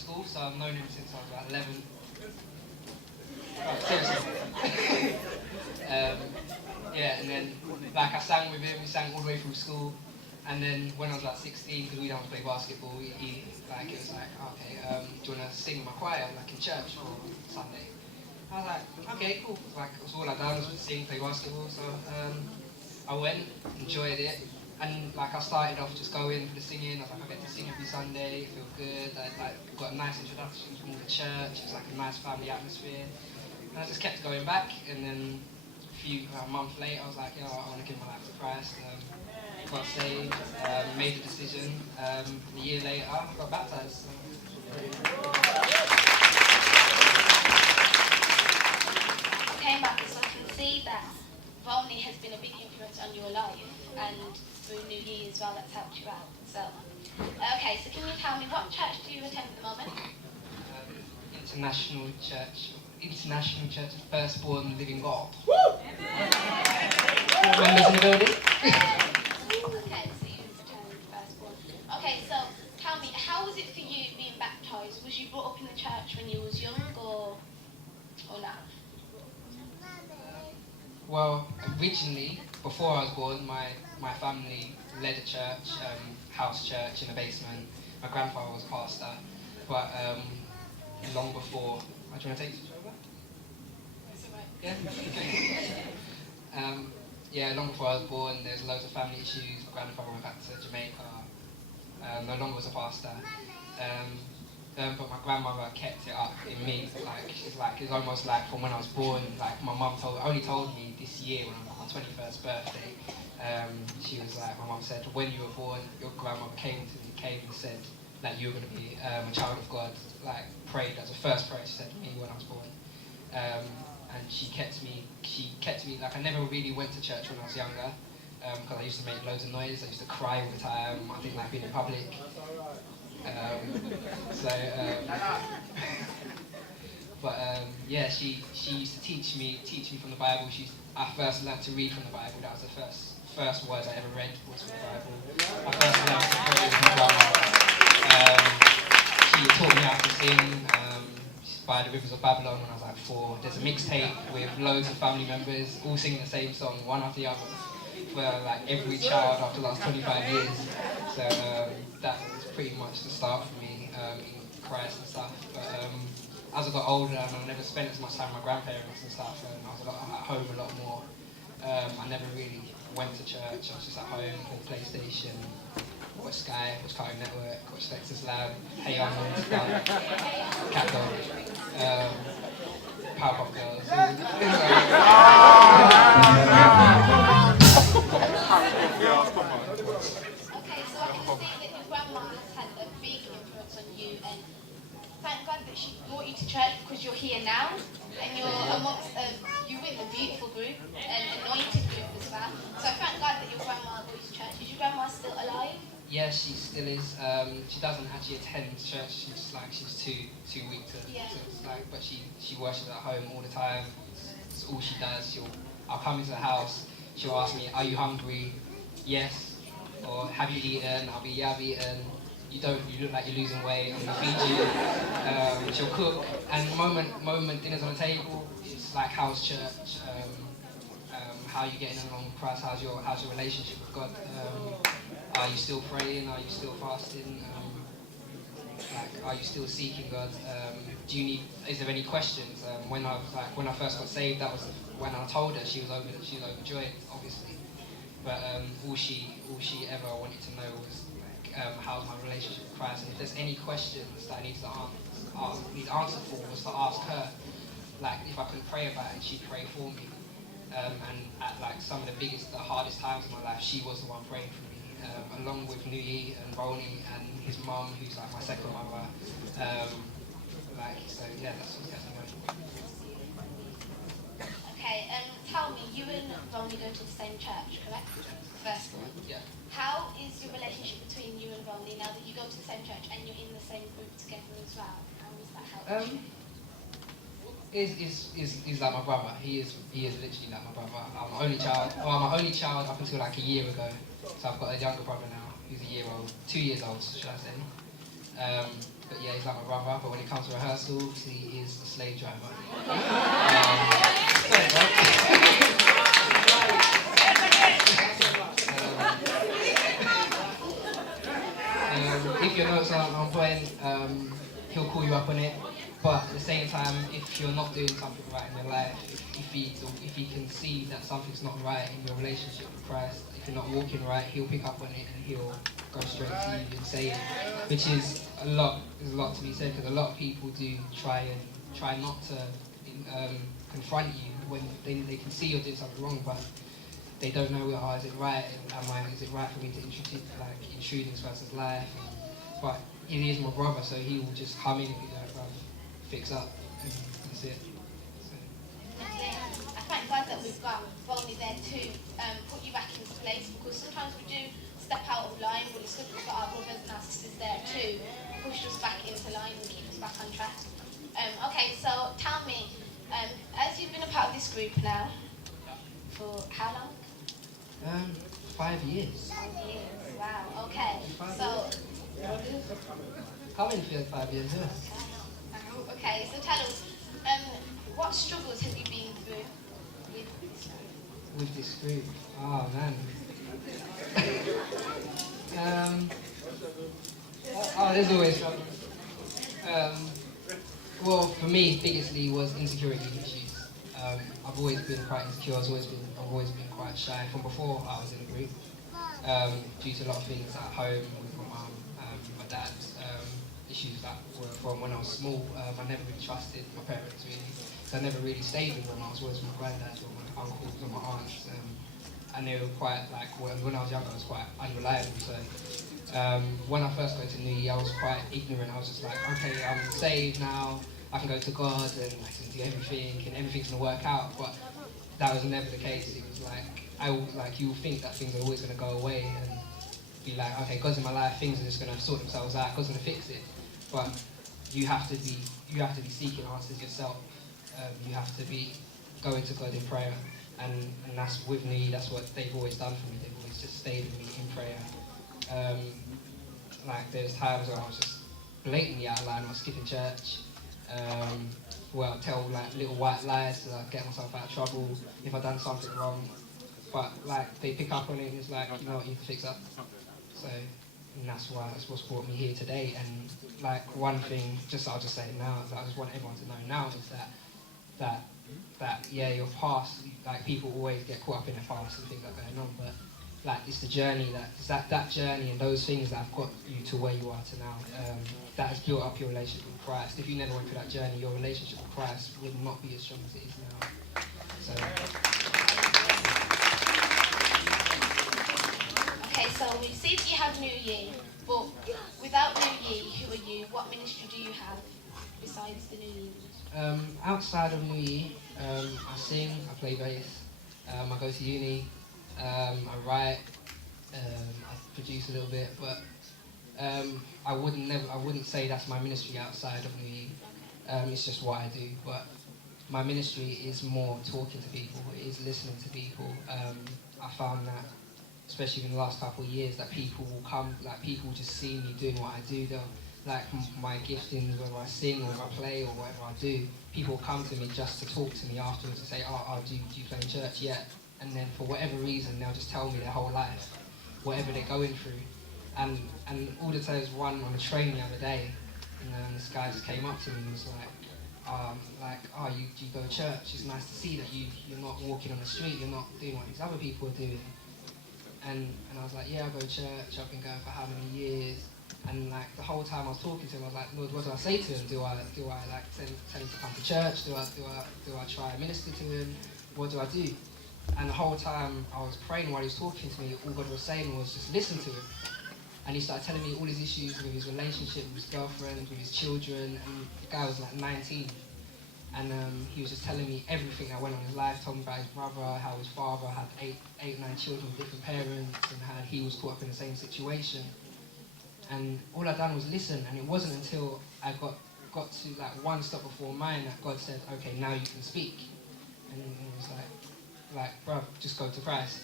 school, so I've known him since I was about 11. Seriously. Yeah, and then like I sang with him, we sang all the way through school, and then when I was like 16, because we don't play basketball, he like it was like, okay, do you want to sing in my choir like in church on Sunday? I was like, okay, cool. Like it was all I done was sing, play basketball, so I went, enjoyed it, and like I started off just going for the singing. I was like, I get to sing every Sunday, feel good. I like got a nice introduction from the church. It's like a nice family atmosphere. And I just kept going back, and then a month later, I was like, I want to give my life to Christ. Got saved, made the decision. A year later, I got baptized. So. Okay, Marcus, I can see that Volney has been a big influence on your life, and through New Year as well, that's helped you out. So, okay, so can you tell me what church do you attend at the moment? International Church of Firstborn Living God. Members in the building? Okay, so you attend Firstborn. Okay, so tell me, how was it for you being baptised? Was you brought up in the church when you was young, or not? Well, originally, before I was born, my family led a church, house church in the basement. My grandfather was pastor, but long before. Do you want to take this over? Yeah? Okay. Yeah, long before I was born, there's loads of family issues. My grandfather went back to Jamaica. No longer was a pastor. But my grandmother kept it up in me. It's almost like from when I was born. Like my mum only told me this year when I was my 21st birthday. She was like, my mum said, when you were born, your grandmother came and said that you were going to be a child of God. Like prayed as the first prayer she said to me when I was born. And she kept me, like I never really went to church when I was younger, because I used to make loads of noise. I used to cry all the time. I didn't like being in public. Yeah, she used to teach me from the Bible. I first learned to read from the Bible. That was the first words I ever read was from the Bible. I first learned to pray with my grandma. She taught me how to sing. By the Rivers of Babylon when I was like 4. There's a mixtape with loads of family members all singing the same song, one after the other, for like every child after the last 25 years. So that was pretty much the start for me in Christ and stuff. But as I got older and I never spent as much time with my grandparents and stuff, and I was at home a lot more. I never really went to church. I was just at home, playing PlayStation, watch Sky, watch Cartoon Network, watch Dexter's Lab, Hey Arnold, Cat Dog, Powerpuff Girls. Okay, so I can see that your grandma has had a big influence on you, and thank God that she brought you to church because you're here now, and you're amongst you're with a beautiful group, an anointed group as well. So thank God that your grandma brought you to church. Is your grandma still alive? Yeah, she still is. She doesn't actually attend church. She's too weak to but she worships at home all the time. It's all she does. I'll come into the house. She'll ask me, "Are you hungry?" Yes. Or have you eaten? I'll be, yeah, I've eaten. You look like you're losing weight. I'm gonna feed you. She'll cook. And moment dinner's on the table. It's like, how's church? How are you getting along with Christ? How's your relationship with God? Are you still praying? Are you still fasting? Are you still seeking God? Is there any questions? When I first got saved, that was when I told her. She was overjoyed, obviously. But all she ever wanted to know was how's my relationship with Christ. And if there's any questions that I need answered for, was to ask her. Like if I couldn't pray about it, she'd pray for me. And at some of the hardest times in my life, she was the one praying for me. Along with Nui and Ronnie and his mum, who's like my second mother. So yeah, that's what's kept me going. Okay, tell me, you and Ronnie go to the same church, correct? First one. Yeah. How is your relationship between you and Ronnie now that you go to the same church and you're in the same group together as well? How does that help you? He's like my brother. He is literally like my brother. I'm my only child. Well, I'm my only child up until like a year ago. So I've got a younger brother now who's 2 years old, should I say? But yeah, he's like my brother. But when it comes to rehearsals, he is a slave driver. Sorry, bro. If your notes aren't on point, he'll call you up on it. But at the same time, if you're not doing something right in your life, if he can see that something's not right in your relationship with Christ, if you're not walking right, he'll pick up on it and he'll go straight to you and say it, which is a lot. There's a lot to be said because a lot of people do try not to confront you when they can see you're doing something wrong, but they don't know, is it right? Is it right for me to intrude in this person's life? But he is my brother, so he will just come in and be like, fix up, and that's it. So. I thank God that we've got Bonnie there to put you back into place, because sometimes we do step out of line, but it's good we've got our brothers and our sisters there to push us back into line and keep us back on track. Okay, so tell me, as you've been a part of this group now, for how long? 5 years. 5 years, wow, okay. So, Coming for 5 years, yeah. Okay, so tell us, what struggles have you been through with this group? With this group? Oh, man. There's always struggles. Well, for me, biggestly was insecurity issues. I've always been quite insecure. I've always been quite shy from before I was in the group, due to a lot of things at home with my mum, my dad, issues that were from when I was small. I never really trusted my parents really, so I never really stayed with them. I was always with my granddad or my uncles or my aunts, and they were quite when I was younger, I was quite unreliable. So when I first got to New Year, I was quite ignorant. I was just like, okay, I'm saved now. I can go to God and I can do everything, and everything's gonna work out. But that was never the case. It was like you think that things are always gonna go away and be like, okay, God's in my life, things are just gonna sort themselves out. God's gonna fix it. But you have to be seeking answers yourself. You have to be going to God in prayer, and that's with me. That's what they've always done for me. They've always just stayed with me in prayer. There's times where I was just blatantly out of line. I was skipping church. Tell little white lies to get myself out of trouble if I've done something wrong. But they pick up on it and it's like, you know what, you need to fix up. So. And that's what's brought me here today. And one thing, I'll just say it now, I just want everyone to know now is that your past, people always get caught up in the past and things that are going on, but it's the journey that journey and those things that have got you to where you are to now. That has built up your relationship with Christ. If you never went through that journey, your relationship with Christ would not be as strong as it is now. So. So we see that you have New Year, but without New Year, who are you? What ministry do you have besides the New Year? Outside of New Year, I sing, I play bass, I go to uni, I write, I produce a little bit, but I wouldn't say that's my ministry outside of New Year. It's just what I do. But my ministry is more talking to people, it is listening to people. I found that, especially in the last couple of years, that people will come, people just see me doing what I do. They'll, my giftings, whether I sing or if I play or whatever I do, people come to me just to talk to me afterwards and say, do you play in church yet? And then for whatever reason, they'll just tell me their whole life, whatever they're going through. And all the times, one on a train the other day, and this guy just came up to me and was you go to church, it's nice to see that you're not walking on the street, you're not doing what these other people are doing. And I was like, yeah, I go to church, I've been going for how many years? And the whole time I was talking to him, I was like, Lord, what do I say to him? Do I tell him to come to church? Do I try and minister to him? What do I do? And the whole time I was praying while he was talking to me, all God was saying was just listen to him. And he started telling me all his issues with his relationship, with his girlfriend, with his children, and the guy was 19. And he was just telling me everything that went on in his life, told me about his brother, how his father had eight, 9 children with different parents, and how he was caught up in the same situation. And all I done was listen, and it wasn't until I got to one stop before mine that God said, okay, now you can speak. And it was bruv, just go to Christ.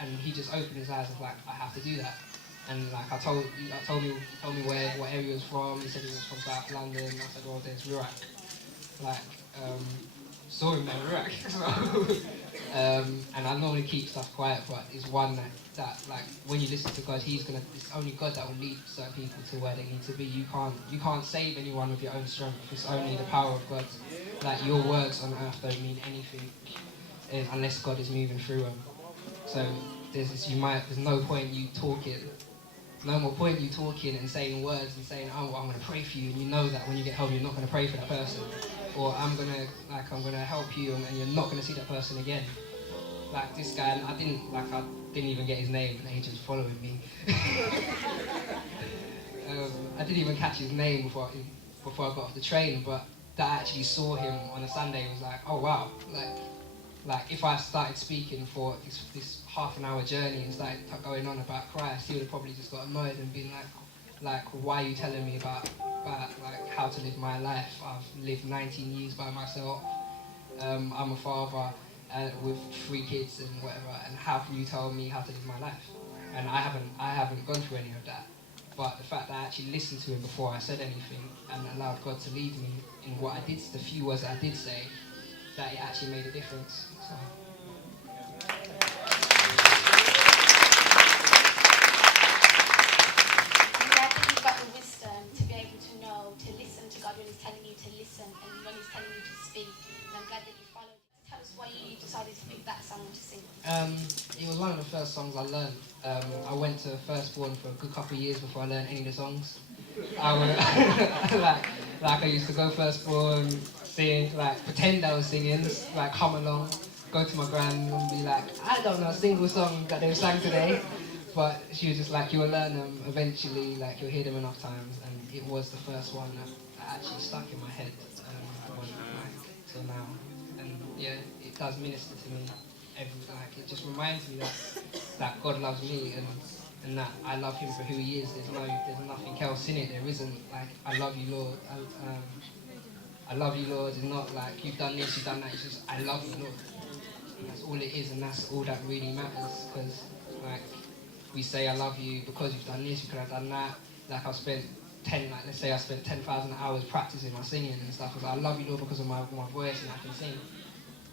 And he just opened his eyes and I have to do that. And like told me what area he was from. He said he was from South London. I said, well, there's Rurak. Like, saw him there, Rurak. And I normally keep stuff quiet, but it's one that like when you listen to God, it's only God that will lead certain people to where they need to be. You can't save anyone with your own strength. It's only the power of God. Like, your words on earth don't mean anything unless God is moving through them. So there's no point you talking. No more point you talking and saying words and saying, oh, I'm going to pray for you, and you know that when you get home you're not going to pray for that person. Or I'm going to help you, and you're not going to see that person again. Like this guy, I didn't even get his name, and he just following me. I didn't even catch his name before I got off the train, but that I actually saw him on a Sunday was like, oh wow. Like if I started speaking for this half an hour journey and started going on about Christ, he would have probably just got annoyed and been like, why are you telling me about like how to live my life? I've lived 19 years by myself. I'm a father with 3 kids and whatever, and how can you tell me how to live my life? And I haven't gone through any of that. But the fact that I actually listened to him before I said anything and allowed God to lead me in what I did, the few words that I did say, that it actually made a difference. So. You've got the wisdom to be able to know, to listen to God when He's telling you to listen and when He's telling you to speak. And I'm glad that you followed it. Tell us why you decided to pick that song to sing. It was one of the first songs I learned. I went to Firstborn for a good couple of years before I learned any of the songs. I would, like I used to go Firstborn, sing, like pretend I was singing, like hum along, go to my gran and be like, I don't know a single song that they've sang today, but she was just like, you'll learn them eventually, like you'll hear them enough times, and it was the first one that actually stuck in my head till now, and yeah, it does minister to me. It just reminds me that God loves me and that I love Him for who He is. There's nothing else in it. There isn't like I love you, Lord. I love you, Lord. It's not like you've done this, you've done that. It's just I love you, Lord. And that's all it is, and that's all that really matters. Because like we say I love you because you've done this, you could have done that. Like let's say I spent 10,000 hours practicing my singing and stuff. I was like, I love you, Lord, because of my voice and I can sing.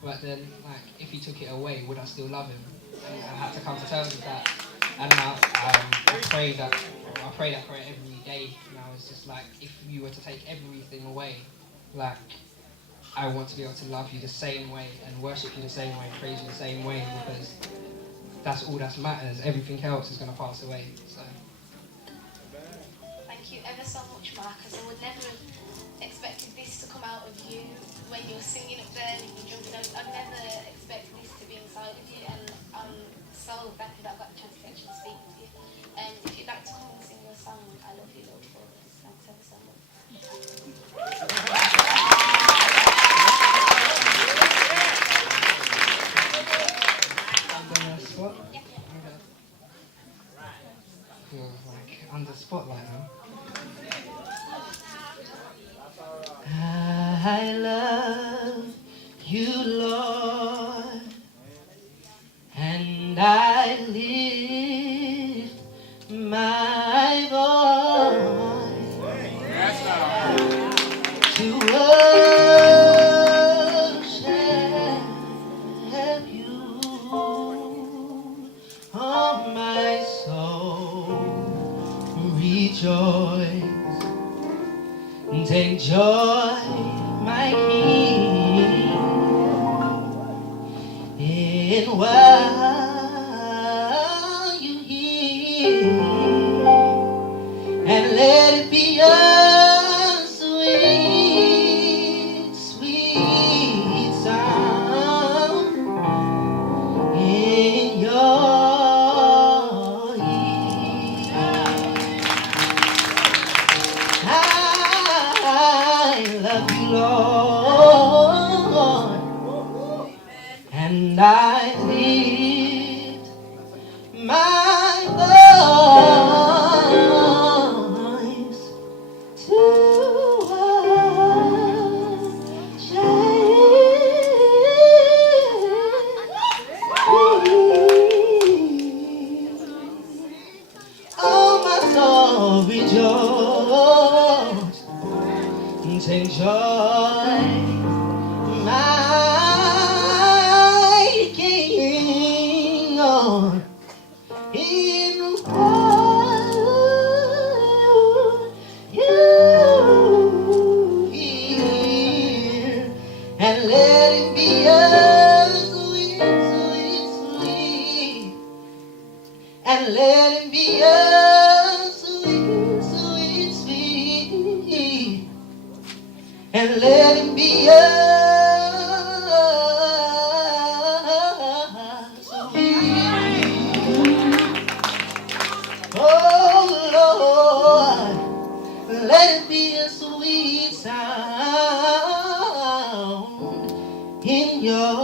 But then, like, if He took it away, would I still love Him? And I had to come to terms with that. And I pray that for it every day. Now it's just like, if you were to take everything away, like, I want to be able to love you the same way and worship you the same way and praise you the same way, because that's all that matters. Everything else is going to pass away. So. Thank you ever so much, Marcus. I would never have expected this to come out of you when you're singing up there and you're jumping out. I've never expected this to be inside of you, and I'm so thankful that I got the chance to actually speak with you. And if you'd like to come and sing your song, I love you, Lord, for this. Thanks ever so much. Under spot? Yeah. Feels like under spotlight now. I love you, Lord, and I lift my voice to worship you. Oh, my soul, rejoice. Take joy, my King, in what you hear, and let it be a sweet, sweet sound in your ear. I love you, Lord, and I lift my voice enjoy my King on in you hear, and let it be a sweet, sweet, sweet, and let it be a sweet, sweet, sweet, and let it be a sweet. Oh Lord, let it be a sweet sound in your